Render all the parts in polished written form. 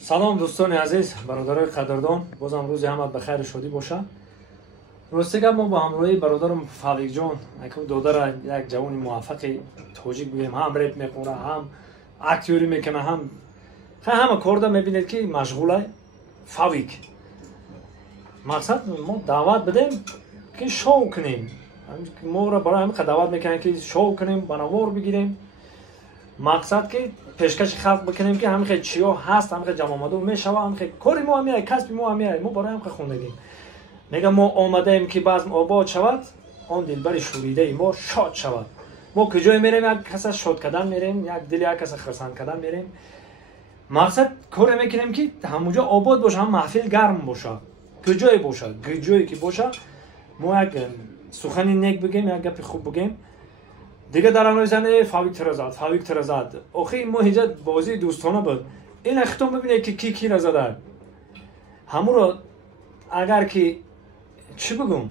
سلام دوستان عزیز، برادرای قدردان، بازم روزی همه بخیر و شادی باشه. روزی ما با همراهی برادرم فاویک جان، یک دادر یک جوان موفق تاجیک بگیم، هم رپ میخونه، هم اکتوری میکنه، همه کار میبینید که مشغوله. فاویک مقصد ما دعوت بدیم که شو کنیم، ما را برای همین دعوت میکنیم که شو کنیم، بنوار بگیریم. مقصد که پیشکش خلق بکنیم که همین خیلی چیا هست، همین خیلی جمع آمده و میشوه، همین خیلی کاری ما همیه، کسب ما همیه، ما برای همین خوندگیم. میگه ما آمده ایم که بزم آباد شود، آن دلبر شوریده ما شاد شود. ما کجای میریم، یک کس شاد کردن میریم، یک دل یک کس خرسند کردن میریم. مقصد کاری میکنیم که همونجا آباد باشه، هم محفل گرم باشه، کجای باشه، کجایی که باشه ما یک سخنی نیک بگیم، یک گپ خوب بگیم. دیگه در آن زنه فاویک تر زد. آخه ما هیچ بازی دوستانه بود. این اختم ببینه که کی را زده. همون رو اگر که چی بگم،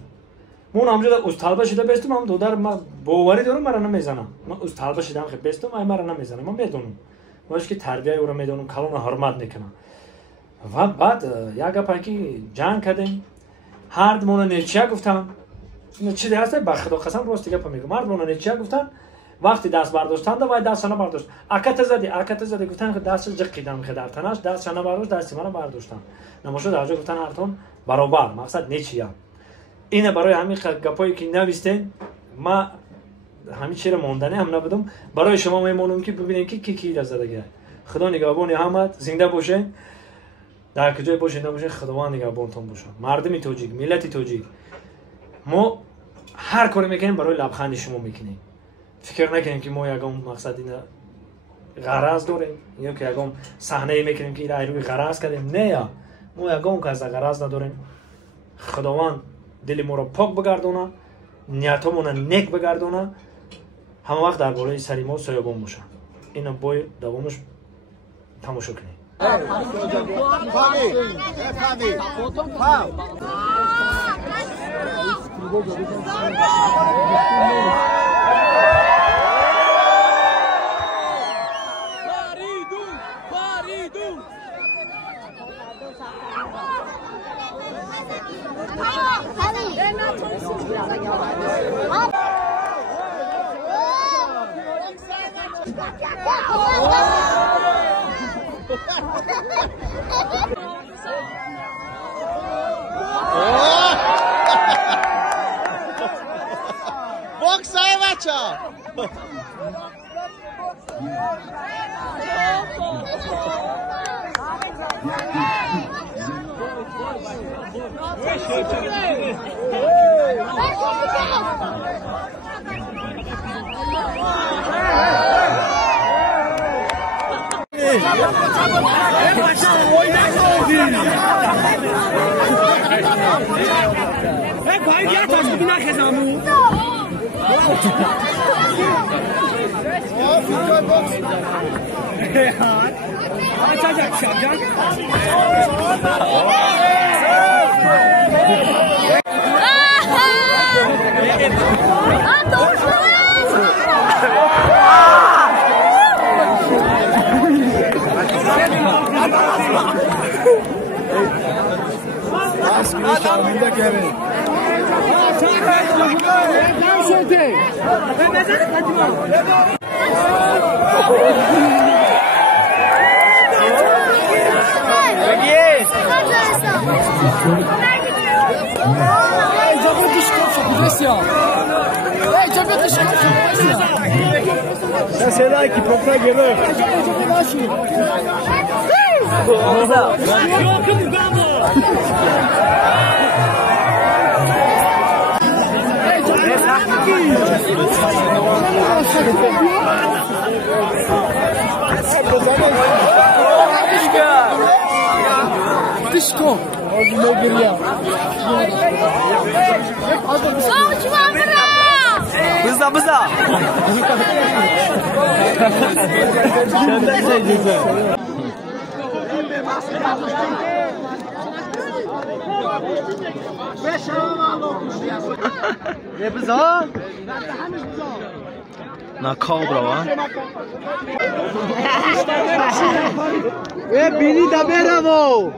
من همونجا از طلبه شده بستم، هم دودر ما باوری دارم مرا نمیزنم. من از طلبه شدم خیلی بستم، ای مرا نمیزنم. من میدونم. باشه که تربیت او را میدونم، کلون حرمت میکنم. و بعد یک گپی جنگ کردیم. هر دمون نیچه گفتم. چی درسته به خدا قسم راست گپ میگم. مردمون نیچه گفتن وقتی دست برداشتن و دست نه برداشت. اکت زدی گفتن که دست جقیدم که در تنش دست نه برداشت، دست منو برداشتن. نماشو در جا گفتن هرتون برابر. مقصد نیچیه. اینه برای همین گپایی که نوشتین ما همین چیره ماندنی هم نبودم، برای شما میمونم که ببینین که کی را زدگی. خدا نگهبان احمد، زنده باشین. در کجای باشین نباشین، خداوند نگهبانتون باشه. مردمی توجیک، ملت توجیک، ما هر کاری میکنیم برای لبخند شما میکنیم. فکر نکنیم که ما یگام مقصد اینه غرض داریم یا که یگام صحنه میکنیم که این روی غرض کردیم. نه، ما یگام که از غرض نداریم. خداوند دل ما رو پاک بگردونه، نیتمون رو نیک بگردونه، همه وقت در بالای سر ما سایبان باشه. اینو باید دوامش تماشا کنیم. Box های بچه C'est là qui peut pas guérir. Bizde بزا بزا نه کابرا وا بینی دا برو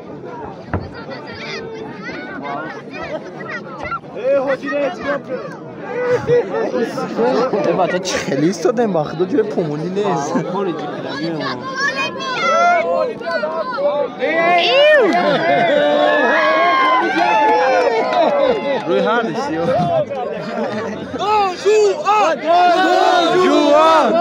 بچه چه خلیست دادن باخته جوی پومونی نیست روی هر نیستی جوان